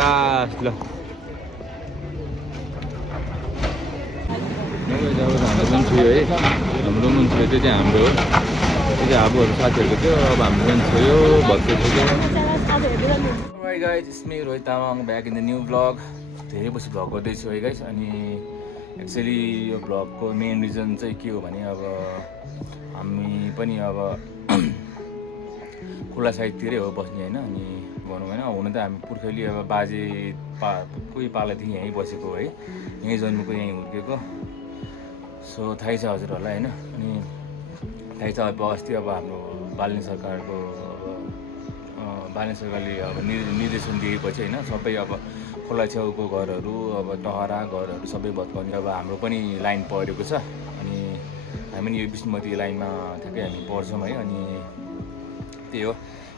last ल हाम्रो पनि छोयो है हाम्रो पनि छोयो त्यो चाहिँ हाम्रो हो त्यो चाहिँ हाबुहरू साथीहरूको थियो अब हाम्रो पनि छोयो भत्कै छोयो गाइज इसमै Rohit Tamang back in the new blog धेरै पछि भ्लग गर्दैछु है गाइज अनि एक्चुअली यो भ्लगको मेन रिजन चाहिँ के हो भने अब हामी पनि अब खोला साइडतिरै हो बस्ने होइन अनि भनौँ होइन हुन त हामी पुर्खैली अब बाजे कोही पालादेखि यहीँ बसेको है यहीँ जन्मेको यहीँ हुर्केको सो थाहै छ हजुरहरूलाई होइन अनि थाहै छ अब अस्ति अब हाम्रो बालिने सरकारको बालिने सरकारले अब निर्देशन दिएपछि होइन सबै अब खोला छेउको घरहरू अब टहरा घरहरू सबै भत्काउने अब हाम्रो पनि लाइन परेको छ अनि हामी पनि यो विष्णुमती लाइनमा ठ्याक्कै हामी पढ्छौँ है अनि त्यही हो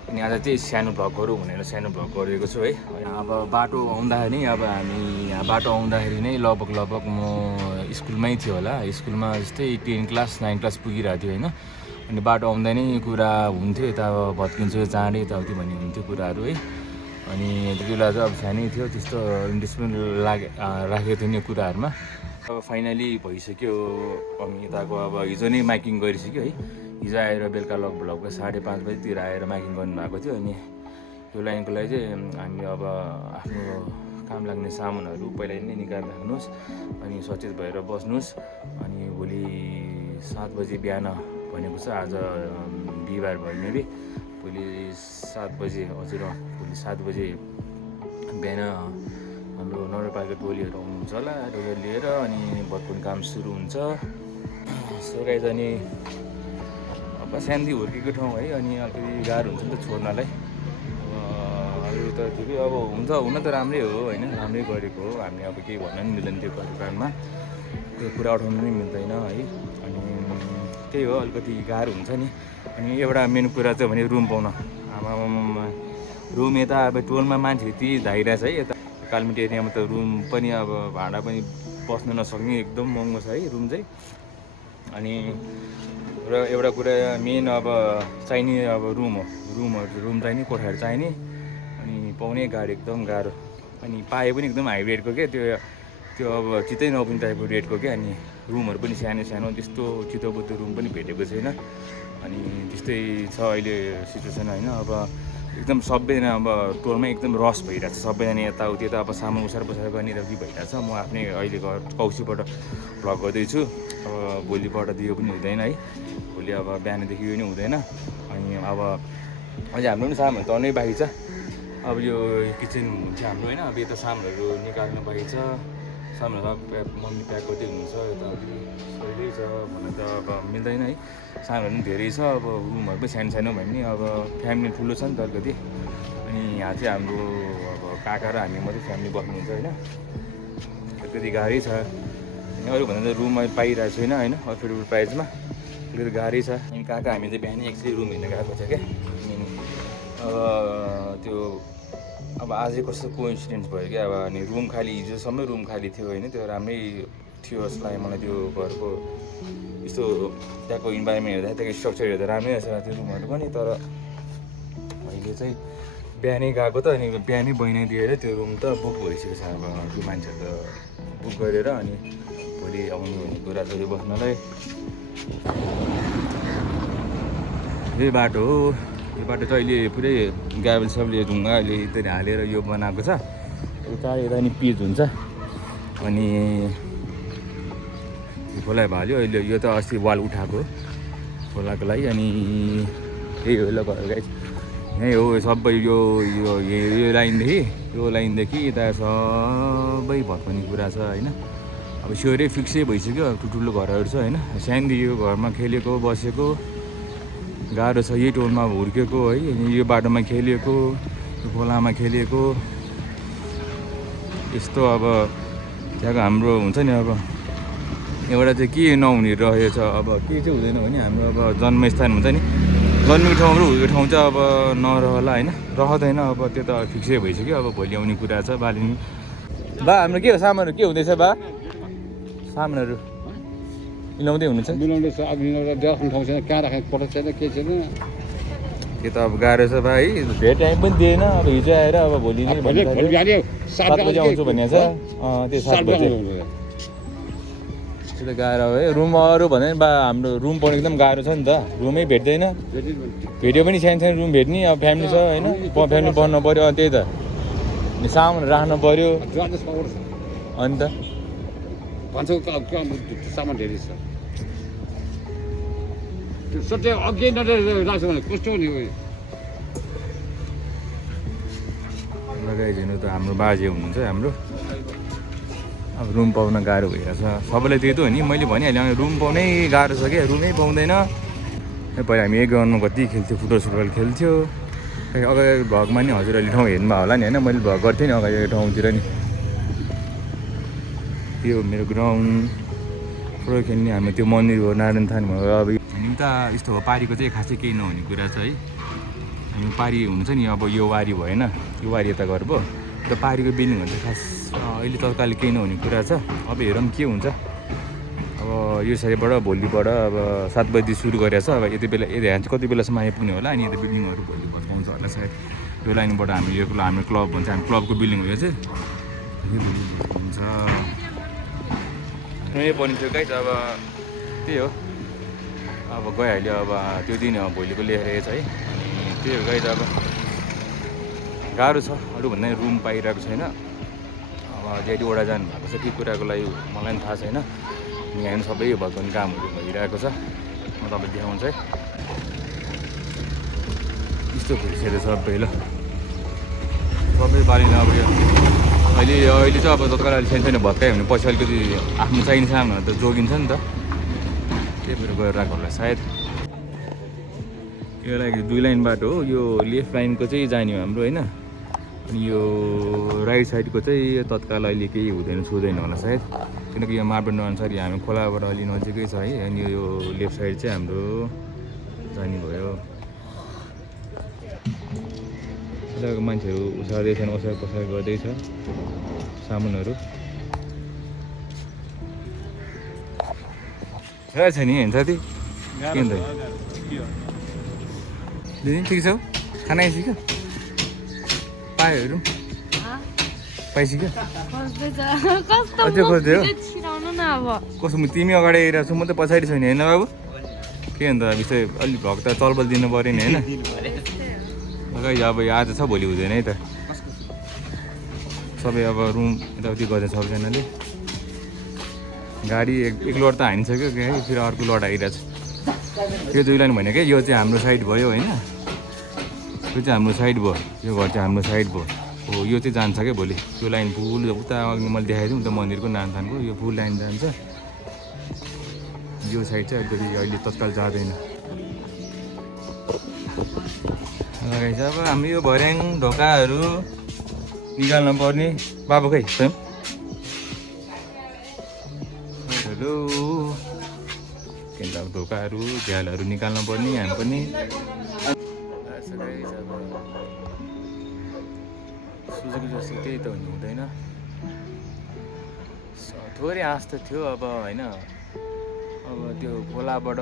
अनि आज चाहिँ सानो भ्लग गरौँ भनेर सानो भ्लग गरेको छु है अब बाटो आउँदाखेरि अब हामी यहाँ बाटो आउँदाखेरि नै लगभग म स्कुलमै थियो होला स्कुलमा जस्तै 10 क्लास 9 क्लास पुगिरहेको थियो होइन अनि बाटो आउँदा नै कुरा हुन्थ्यो यता अब भत्किन्छु चाँडै यताउति भन्ने हुन्थ्यो कुराहरू है अनि त्यति बेला चाहिँ अब सानै थियो त्यस्तो इन्ट्रेस्ट पनि राखेको थियो नि कुराहरूमा अब फाइनली भइसक्यो अनि यताको अब हिजो नै माइकिङ गरिसक्यो है हिजो आएर बेलुका लगभग 5:30 बजीतिर आएर माइकिङ गर्नुभएको थियो अनि यो लाइनको लागि चाहिँ हामी अब आफ्नो काम लाग्ने सामानहरू पहिला नै निकालेर राख्नुहोस् अनि सचेत भएर बस्नुहोस् अनि भोलि 7 बजी बिहान भनेको छ आज बिहिबार भयो मेबी भोलि 7 बजे हजुर भोलि 7 बजे बिहान हाम्रो नगरपालिका टोलीहरू आउनुहुन्छ होला टोली लिएर अनि भत्काउने काम सुरु हुन्छ सो गाइज अनि अब शान्ति हुर्केको ठाउँ है अनि अलिकति गाह्रो हुन्छ नि त छोड्नलाई अरू त ठिकै अब हुन्छ हुन त राम्रै हो होइन राम्रै गरेको हो हामीले अब केही भन्न पनि मिल्दैन त्यो कारणमा त्यो कुरा उठाउनु पनि मिल्दैन है अनि त्यही हो अलिकति गाह्रो हुन्छ नि अनि एउटा मेन कुरा चाहिँ भने रुम पाउन आमामा रुम यता अब टोलमा मान्छे यति धाइरहेछ है यता कालिम्पोङ एरियामा त रुम पनि अब भाडा पनि बस्न नसक्ने एकदम महँगो छ है रुम चाहिँ अनि र एउटा कुरा मेन अब चाहिने अब रुम चाहिने कोठाहरू चाहिने अनि पाउने गाडी एकदम गाह्रो अनि पाए पनि एकदम हाई रेटको क्या त्यो अब चित्तै नपुग्ने टाइपको रेटको क्या अनि रुमहरू पनि सानो सानो त्यस्तो चितोबुत्तो रुम पनि भेटेको छैन अनि त्यस्तै छ अहिले सिचुएसन होइन अब एकदम सबैजना अब टोलमै एकदम रस भइरहेको छ सबैजना यताउति यता अब सामान उसार बसार गर्ने रेडी भइरहेको छ म आफ्नै अहिले कौशीबाट भ्लग गर्दैछु अब भोलिबाट दियो पनि हुँदैन है भोलि अब बिहानदेखि यो नि हुँदैन अनि अब अझै हाम्रो पनि सामानहरू तर्नै बाँकी छ अब यो किचन हुन्छ हाम्रो होइन अब यता सामानहरू निकाल्नु बाँकी छ सामानहरू मम्मी प्याक गर्दै हुनुहुन्छ यताउति सहिल्यै छ भन्नु त अब मिल्दैन है सामानहरू पनि धेरै छ अब रुमहरू पनि सानो सानो भयो भने अब फ्यामिली ठुलो छ नि त अलिकति अनि यहाँ चाहिँ हाम्रो अब काका र हामी मात्रै फ्यामिली बस्नुहुन्छ होइन अलिकति गाह्रै छ अनि अरूभन्दा त रुम पाइरहेको छैन होइन अफोर्डेबल प्राइसमा अलिकति गाह्रै छ अनि काका हामी चाहिँ बिहानै एकचोटि रुम हेर्न गएको छ क्या अनि त्यो अब आजै कस्तो कोइन्सिडेन्स भयो क्या अब अनि रुम खाली हिजोसम्म रुम खाली थियो होइन त्यो राम्रै थियो जस्तो लाग्यो मलाई त्यो घरको यस्तो त्यहाँको इन्भाइरोमेन्ट हेर्दा त्यहाँको स्ट्रक्चर हेर्दा राम्रै रहेछ त्यो रुमहरू पनि तर अहिले चाहिँ बिहानै गएको त अनि बिहानै बनाइदिएर त्यो रुम त बुक भइसकेको छ अब त्यो मान्छेहरू त बुक गरेर अनि भोलि आउनु भने छोराछोरी बस्नलाई यही बाटो हो यो बाटो चाहिँ अहिले पुरै ग्याबल सबले ढुङ्गा अहिले यता हालेर यो बनाएको छ उता यता नि पिच हुन्छ अनि खोला भाल्यो अहिले यो त अस्ति वाल उठाएको खोलाको लागि अनि त्यही हो ल घर गाइस यहीँ हो सबै यो लाइनदेखि यता सबै भत्काउने कुरा छ होइन अब स्योरै फिक्सै भइसक्यो ठुल्ठुलो घरहरू छ होइन सानोदेखि यो घरमा खेलेको बसेको गाह्रो छ यही टोलमा हुर्केको है अनि यो बाटोमा खेलेको यो खोलामा खेलेको यस्तो अब त्यहाँको हाम्रो हुन्छ नि अब एउटा चाहिँ के नहुने रहेछ अब के चाहिँ हुँदैन भने हाम्रो अब जन्मस्थान हुन्छ नि जन्मेको ठाउँ र हुर्केको ठाउँ चाहिँ अब नरहला होइन रहँदैन अब त्यो त फिक्सै भइसक्यो अब भोलि आउने कुरा छ बालिनी बा हाम्रो के हो सामानहरू के हुँदैछ बा सामानहरू मिलाउँदै हुनुहुन्छ मिलाउँदैछ अब मिलाउँदा देखाउने ठाउँ छैन कहाँ राखेको पत्ता छैन केही छैन त्यो त अब गाह्रो छ भाइ धेरै टाइम पनि दिएन अब हिजो आएर अब भोलि नै भोलि बिहान 7 बजी आउँछु भन्ने छ त्यो 7 बजे त्यो त गाह्रो हो है रुम अरू भने बा हाम्रो रुम पाउनु एकदम गाह्रो छ नि त रुमै भेट्दैन भेट्यो पनि सानो सानो रुम भेट्ने अब फ्यामिली छ होइन फ्यामिली बन्नु पऱ्यो त्यही त अनि सामानहरू राख्नु पऱ्यो अनि त सामान धेरै छ त्यो सट्टै अघि राख्छ भने कस्तो हुने लगाइदिनु त हाम्रो बाजे हुनुहुन्छ हाम्रो अब रुम पाउन गाह्रो भइरहेछ सबैलाई त्यही त हो नि मैले भनिहालेँ रुम पाउनै गाह्रो छ क्या रुमै पाउँदैन पहिला हामी एक ग्राउन्डमा कति खेल्थ्यो फुटबल खेल्थ्यो अगाडि भगमा नि हजुरहरूले ठाउँ हेर्नुभयो होला नि होइन मैले भग गर्थेँ नि अगाडि ठाउँतिर नि त्यो मेरो ग्राउन्ड फुटबल खेल्ने हाम्रो त्यो मन्दिर भयो नारायण थान भयो अब हामी त यस्तो हो पारीको चाहिँ खासै केही नहुने कुरा छ है हामी पारी हुन्छ नि अब यो वारी भएन यो वारी यता गएर भयो त्यो पारीको बिल्डिङहरू चाहिँ खास अहिले तत्काल केही नहुने कुरा छ अब हेरौँ के हुन्छ अब यो साइडबाट भोलिबाट अब 7 बजी सुरु गरेको छ अब यति बेला यति यहाँ चाहिँ कति बेलासम्म आइपुग्ने होला अनि यता बिल्डिङहरू भोलि भत्काउँछ होला सायद यो लाइनबाट हामी यो हाम्रो क्लब भन्छ हामी क्लबको बिल्डिङ हो यो चाहिँ हुन्छ यहीँ बनिन्थ्यो गाइज अब त्यही हो अब गइहाल्यो अब त्यो दिन भोलिको लेखेर छ है अनि त्यही हो गाइज अब गाह्रो छ अरू भन्दा रुम पाइरहेको छैन अब जेठीवटा जानु भएको छ के कुराको लागि मलाई पनि थाहा छैन यहाँ सबै भगवान् कामहरू भइरहेको छ म तपाईँ देखाउँछ है यस्तो भइसकेको छ सबै ल सबै बारीमा अब यो अहिले चाहिँ अब तत्काल अहिले सानो भत्कायो भने पछि अलिकति आफ्नो चाहिने सामानहरू त जोगिन्छ नि त त्यही भएर गएर राखेको होला सायद यो लागि 2 लाइन बाटो हो यो लेफ्ट लाइनको चाहिँ जाने हो हाम्रो होइन अनि यो राइट साइडको चाहिँ तत्काल अहिले केही हुँदैन छुँदैन होला सायद किनकि यो मापदण्ड अनुसार हामी खोलाबाट अलि नजिकै छ है अनि यो लेफ्ट साइड चाहिँ हाम्रो जाने भयो यताको मान्छेहरू उसार्दैछन् ओसार पसार गर्दैछ सामानहरू रहेछ नि होइन साथी के हुन्छ दिदी ठिक छ खाना आइसक्यो पायोहरू पाइसक्यो अझै खोज्दै हो कस्तो म तिमी अगाडि आइरहेको छु म त पछाडि छैन होइन बाबु के अन्त बिस्तारै अलिक भक्त चलबल दिनु पऱ्यो नि होइन अगाडि अब आज छ भोलि हुँदैन है त सबै अब रुम यताउति गर्दै सबैजनाले गाडी एक लोड त हानिसक्यो क्या है फेरि अर्को लोड आइरहेछ त्यो 2 लाइन भनेको यो चाहिँ हाम्रो साइड भयो होइन यो चाहिँ हाम्रो साइड भयो यो घर चाहिँ हाम्रो साइड भयो हो यो चाहिँ जान्छ क्या भोलि त्यो लाइन फुल उता अघि मैले देखाइदिउँ उता मन्दिरको नानथानको यो फुल लाइन जान्छ यो साइड चाहिँ अलिकति अहिले तत्काल जाँदैन लगाइन्छ अब हामी यो भर्याङ ढोकाहरू निकाल्नु पर्ने बाबु खै स्वयं हेलो के भन्छ अब ढोकाहरू झ्यालहरू निकाल्नु पर्ने हामी पनि सोचेको जस्तो त्यही त हुँदैन थोरै आँस त थियो अब होइन अब त्यो खोलाबाट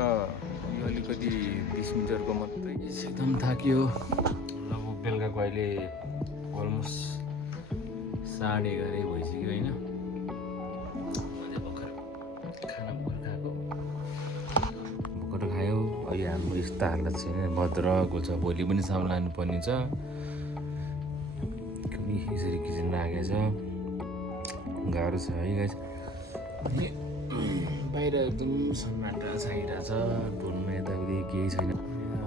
यो अलिकति 20 मिटरको मात्रै एकदम थाकियो लगभग बेलुकाको अहिले अलमोस्ट 11:30 भइसक्यो होइन भर्खर खाना भर्खर खायो अहिले हाम्रो यस्तो हालत छैन भद्रको छ भोलि पनि सामान लानुपर्ने छ यसरी किचन राखेको छ गाह्रो छ है गाइस अनि बाहिर एकदम सन्नाटा छाइरहेको छ ढोलमा यताउति केही छैन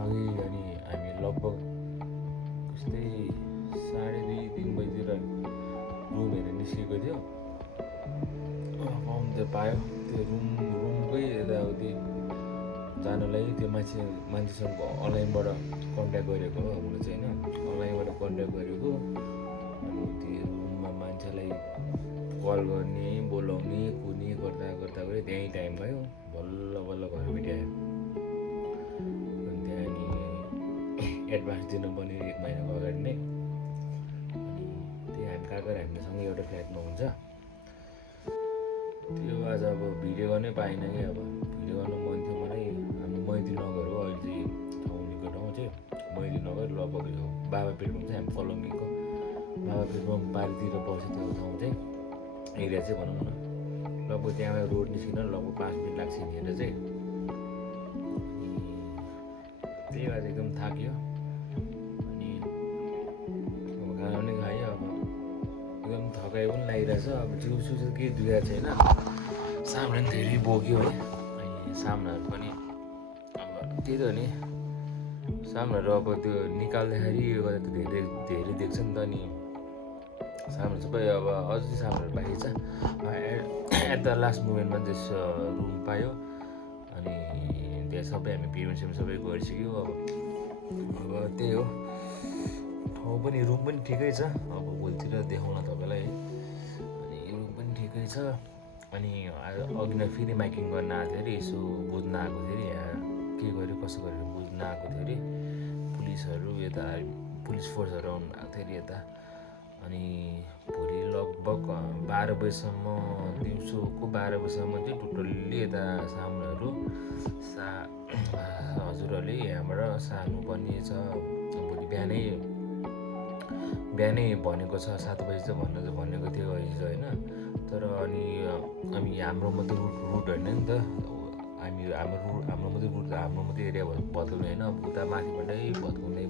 अघि अनि हामी लगभग यस्तै 2:30-3 बजीतिर रुम हेरेर निस्केको थियो पाउनु त पायो त्यो रुमकै यताउति जानलाई त्यो मान्छेसँग अनलाइनबाट कन्ट्याक्ट गरेको हो हुनु चाहिँ होइन अनलाइनबाट कन्ट्याक्ट गरेको अनि त्यो रुममा मान्छेलाई कल गर्ने बोलाउने कुर्ने गर्दा गऱ्यो त्यहीँ टाइम भयो बल्ल बल्ल घरपट्टि आयो अनि त्यहाँ नि एडभान्स दिनुपर्ने 1 महिनाको अगाडि नै अनि त्यही हामी काका हामीसँग एउटा फ्ल्याटमा हुन्छ त्यो आज अब भिडियो गर्नै पाइनँ कि अब भिडियो गर्नु मन थियो मलाई हाम्रो मैत्री नगर हो अहिले चाहिँ ठाउँ निको ठाउँ चाहिँ मैले नगएर लगभग यो बाबा पेडुङ चाहिँ हामी फलोमिङको बाबा पेडुङ पारितिर बस्यो त्यो ठाउँ चाहिँ एरिया चाहिँ भनौँ न लगभग त्यहाँबाट रोड निस्किन लगभग 5 मिनट लाग्छ हिँडेर चाहिँ त्यही भएर एकदम थाक्यो अनि अब खाना पनि खायो अब एकदम थकाइ पनि लागिरहेछ अब जिउ चाहिँ केही दुखेको छैन सामना पनि धेरै बोक्यो है अनि सामनाहरू पनि अब त्यही त हो नि सामनाहरू अब त्यो निकाल्दाखेरि यो गर्दा त धेरै धेरै देख्छ नि त अनि सामना सबै अब अझै सामनाहरू बाँकी छ एट द लास्ट मोमेन्टमा चाहिँ रुम पायो अनि त्यहाँ सबै हामी पेमेन्ट सबै गरिसक्यो अब त्यही हो ठाउँ पनि रुम पनि ठिकै छ अब भोलितिर देखाउन तपाईँलाई है अनि रुम पनि ठिकै छ अनि अघि नै फेरि माइकिङ गर्न आएको थियो अरे यसो बुझ्न आएको थियो अरे यहाँ के गर्यो कसो गरेर बुझ्न आएको थियो अरे पुलिसहरू यता पुलिस फोर्सहरू आउनु भएको थियो अरे यता अनि भोलि लगभग 12 बजीसम्म दिउँसोको 12 बजीसम्म चाहिँ टोटल्ली यता सामुनाहरू हजुरहरूले यहाँबाट सार्नुपर्ने छ भोलि बिहानै भनेको छ 7 बजी चाहिँ भनेको थियो हिजो होइन तर अनि हाम्रो मात्रै रुट होइन नि त हाम्रो मात्रै रुट हाम्रो मात्रै एरिया बदलाउने होइन उता माथिबाटै भत्काउँदै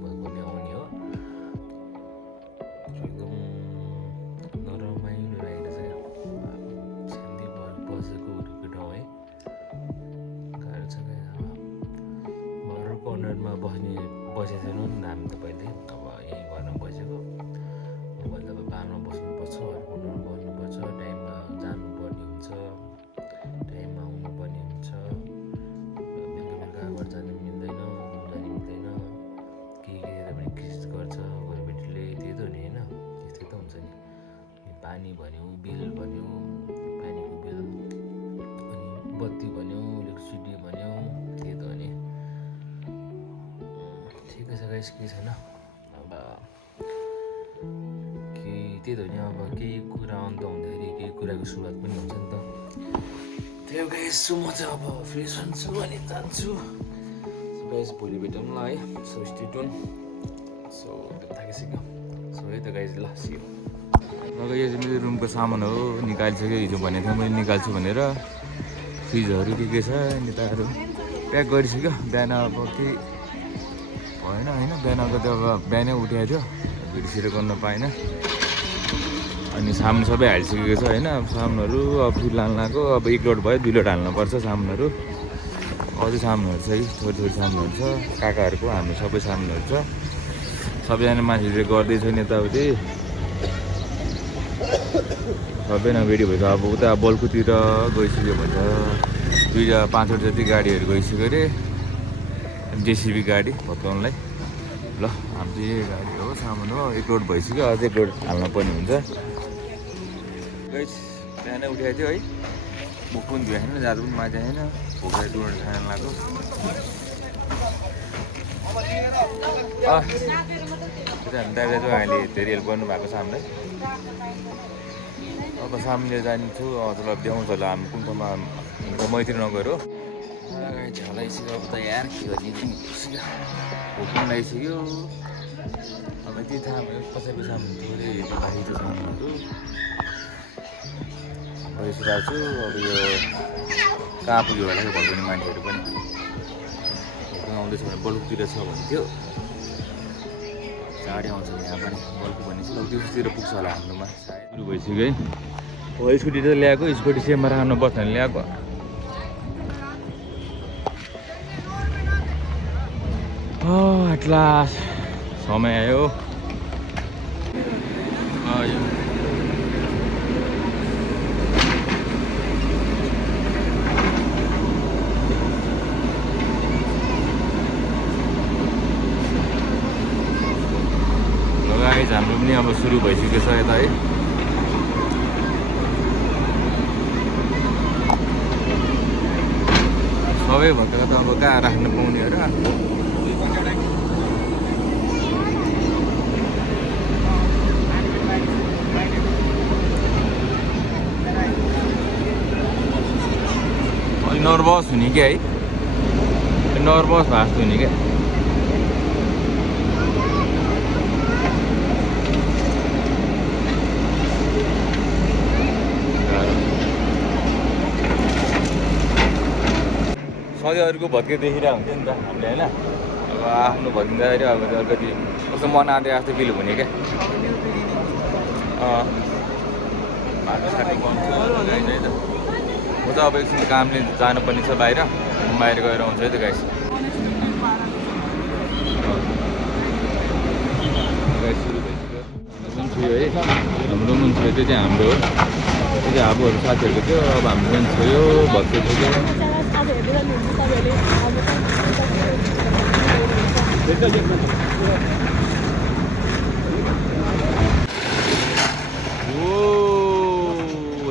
आउने हो एकदम नरमाइलो लागिरहेछ शान्ति बसेको हुर्केको ठाउँ है गाह्रो छ क्या अब घरको अन्डरमा बसेको छैनौँ नि हामी त पहिले अब यहीँ घरमा बसेको मोबाइल त बारमा बस्नुपर्छ घरको अन्डरमा बस्नुपर्छ टाइममा जानुपर्ने हुन्छ टाइममा आउनुपर्ने हुन्छ बेलुका घर जानु मिल्दैन जानु मिल्दैन के पनि क्रिस गर्छ गभर्मेन्टले त्यही त हो नि होइन त्यस्तै त हुन्छ नि पानी भन्यो बिल भन्यो पानीको बिल अनि बत्ती भन्यो इलेक्ट्रिसिटी भन्यो त्यही त हो नि ठिकै छ गाइस केही छैन अब त्यही त हो नि अब केही कुरा अन्त हुँदाखेरि केही कुराको सुरुवात पनि हुन्छ नि त त्यही हो गाइस म चाहिँ अब फ्रेस हुन्छु अनि जान्छु गाइस भोलि भेटौँ ल है सो स्टे ट्युन सो थाकिसक्यो सो है त गाइस ल सी यू अब यो चाहिँ मेरो रुमको सामान हो निकालिसक्यो हिजो भनेको थिएँ मैले निकाल्छु भनेर फ्रिजहरू के छ नेताहरू प्याक गरिसक्यो बिहान अब केही भएन होइन बिहानको त अब बिहानै उठाएको थियो भिडिसिरो गर्न पाएन अनि सामान सबै हालिसकेको छ होइन अब सामानहरू अब फेरि लान्लाको अब 1 लोड भयो 2 लोड हाल्नुपर्छ सामानहरू अझै सामानहरू छ है थोरै सामानहरू छ काकाहरूको हाम्रो सबै सामानहरू छ सबैजना मान्छेले गर्दैछ नि यताउति सबैजना रेडी भएछ अब उता बल्कुतिर गइसक्यो भन्छ 2-5 जति गाडीहरू गइसक्यो अरे जेसिबी गाडी भत्काउनलाई ल हाम्रो चाहिँ यही गाडी हो सामान हो 1 लोड भइसक्यो अझै 1 लोड हाल्न पर्ने हुन्छ बिहानै उठाएको थियो है मुख पनि धुएको छैन जाडो पनि माझा छैन भोकै डुँड खान लाग्यो हामी दाइले चाहिँ अहिले धेरै हेल्प गर्नुभएको छ हामीलाई अब सामने जान्छु हजुरलाई देखाउँछ होला हामी कुन ठाउँमा हाम्रो मैत्री नगएर हो झलाइसक्यो अब त यार के गर्ने भोक पनि लगाइसक्यो अब त्यही थाहा भयो कसैको सामान थोरै बाँकी छ सामानहरू बसिरहेको छु अब यो कहाँ पुग्यो होला कि भर्खर मान्छेहरू पनि आउँदैछ भने बल्कुतिर छ भन्थ्यो चाँडै आउँछ यहाँ पनि बल्कु भनेपछि अब दिउँसोतिर पुग्छ होला हाम्रोमा सुरु भइसक्यो है हो स्कुटी त ल्याएको स्कुटी सेममा राख्नुपर्छ भने ल्याएको एटलास समय आयो लगाइज हाम्रो पनि अब सुरु भइसकेको छ यता है सबै भएकोमा त अब कहाँ राख्नु पाउने हो र नर्भस हुने क्या है नर्भस भएको हुने क्या सधैँ अरूको भत्के देखिरहेको हुन्थ्यो नि त हामीले होइन अब आफ्नो भत्किँदाखेरि अब अलिकति कस्तो मन आँटे जस्तो फिल हुने क्या बाटो साटो बन्द छ है त म त अब एकछिन कामले जानुपर्ने छ बाहिर बाहिर गएर आउँछु है त गाइस सुरु भइसक्यो एकदम छोयो है हाम्रो मन छोयो त्यो चाहिँ हाम्रो हो त्यो चाहिँ आबोहरू साथीहरूको थियो अब हाम्रो पनि छोयो भत्के छोयो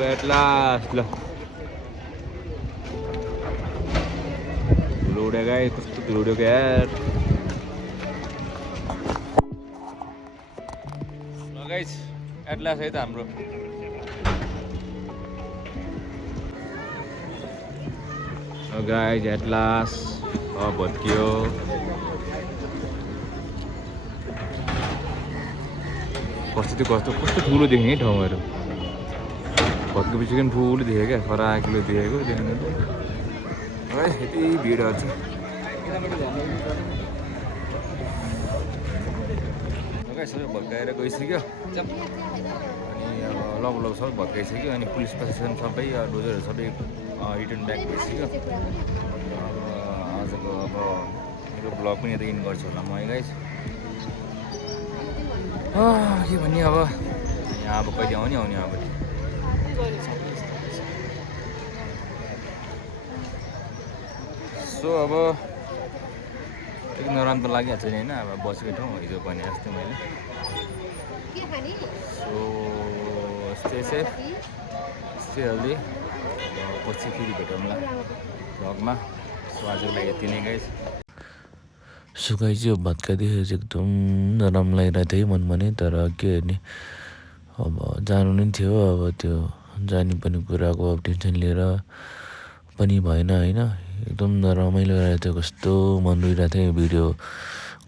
एट लास्ट ल धुलो उड्यो गाई कस्तो धुलो उड्यो क्या यार गाइस एट लास्ट है त हाम्रो गाइस एट लास्ट भत्कियो कस्तो ठुलो देख्ने है ठाउँहरू भत्केपछि पनि ठुलो देख्यो क्या फराकिलो देखेको त्यहाँनिर यति भिडहरू छ सबै भत्काएर गइसक्यो अनि अब लगभग सबै भत्काइसक्यो अनि पुलिस प्रशासन सबै डोजरहरू सबै रिटर्न ब्याक भइसक्यो अब आजको अब मेरो ब्लग पनि यता इन गर्छु होला म है गाइस के भन्ने अब यहाँ अब कहिले आउने अब सो अब एकदम नराम्रो लागिहाल्छ नि होइन अब बसेको ठाउँ हिजो भने जस्तै मैले so stay safe stay healthy पछि फेरि भेटौँला भ्लगमा सो आजको लागि यति नै गाइस सो गाइस यो भत्काइदिएर चाहिँ एकदम नराम्रो लागिरहेको थियो मनमा नै तर के गर्ने अब जानु नै थियो अब त्यो जाने पनि कुराको अब टेन्सन लिएर पनि भएन होइन एकदम रमाइलो रहेको थियो कस्तो मन रोइरहेको थियो भिडियो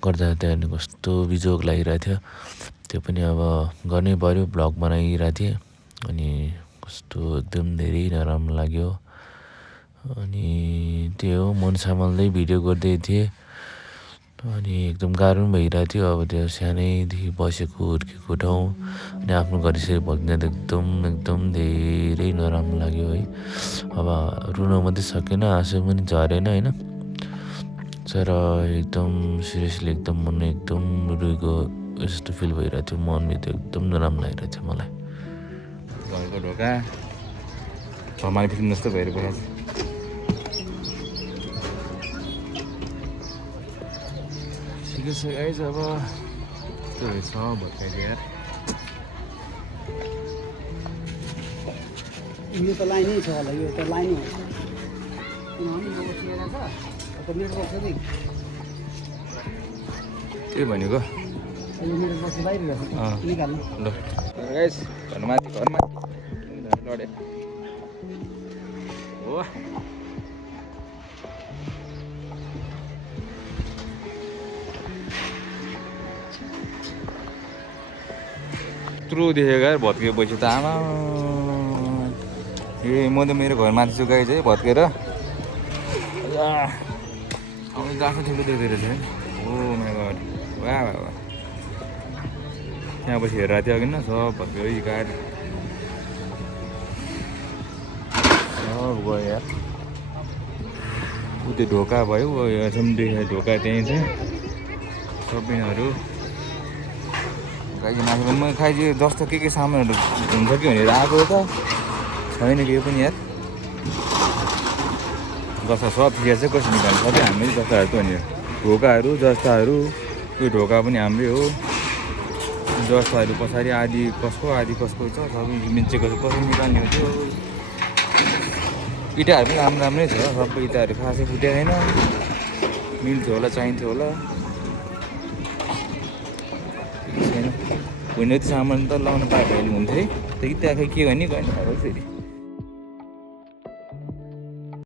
गर्दा त्यहाँदेखि कस्तो बिजोग लागिरहेको थियो त्यो पनि अब गर्नै पऱ्यो भ्लग बनाइरहेको थिएँ अनि कस्तो एकदम धेरै नराम्रो लाग्यो अनि त्यो मन सम्हाल्दै भिडियो गर्दै थिएँ अनि एकदम गाह्रो पनि भइरहेको थियो अब त्यो सानैदेखि बसेको हुर्केको ठाउँ अनि आफ्नो घर यसरी भत्किँदा त एकदम धेरै नराम्रो लाग्यो है अब रुन मात्रै सकेन आँसु पनि झरेन होइन तर एकदम सिरियसली एकदम मन एकदम रोएको यस्तो फिल भइरहेको थियो मनभित्र एकदम नराम्रो लागिरहेको थियो मलाई घरको ढोका हमारे फिल्म जस्तो भएर गएको छ ठिकै छ गाइस अब यस्तो रहेछ भत्काइदिएर यो त लाइनै छ होला यो त लाइनै हो मेरो बक्स नि के भनेको मेरो बक्स बाहिर निकाल्नु ल गाइस घरमाथि लडे हो यत्रो देखेको यार भत्किएपछि त आमा ए म त मेरो घरमाथि छु गाई चाहिँ भत्केर अब आफ्नो ठुलो देख्दो रहेछ है ओ माई गड वाह वाह वाह त्यहाँ पछि हेरेर थियो अघि न सब भत्केर गाड सब गयो यार ऊ त्यो ढोका भयो ढोका त्यहीँ छ सबैहरू गाईको मासु पनि खाइदियो जस्तो के सामानहरू हुन्छ कि भनेर आएको त छैन कि यो पनि यार जस्ता सब चिया चाहिँ कसरी निकाल्नु सबै हामीले जस्ताहरू त भने ढोकाहरू जस्ताहरू त्यो ढोका पनि हाम्रै हो जस्ताहरू पछाडि आधी कसको छ सबै मिचेको कसरी निकाल्ने हो त्यो इँटाहरू पनि राम्रै छ सबै इँटाहरू खासै फुटेको छैन मिल्थ्यो होला चाहिन्थ्यो होला छैन हुने त्यो सामान त लाउनु पायो भने हुन्थ्यो है त्यहाँ खै के गर्ने गर्ने फेरि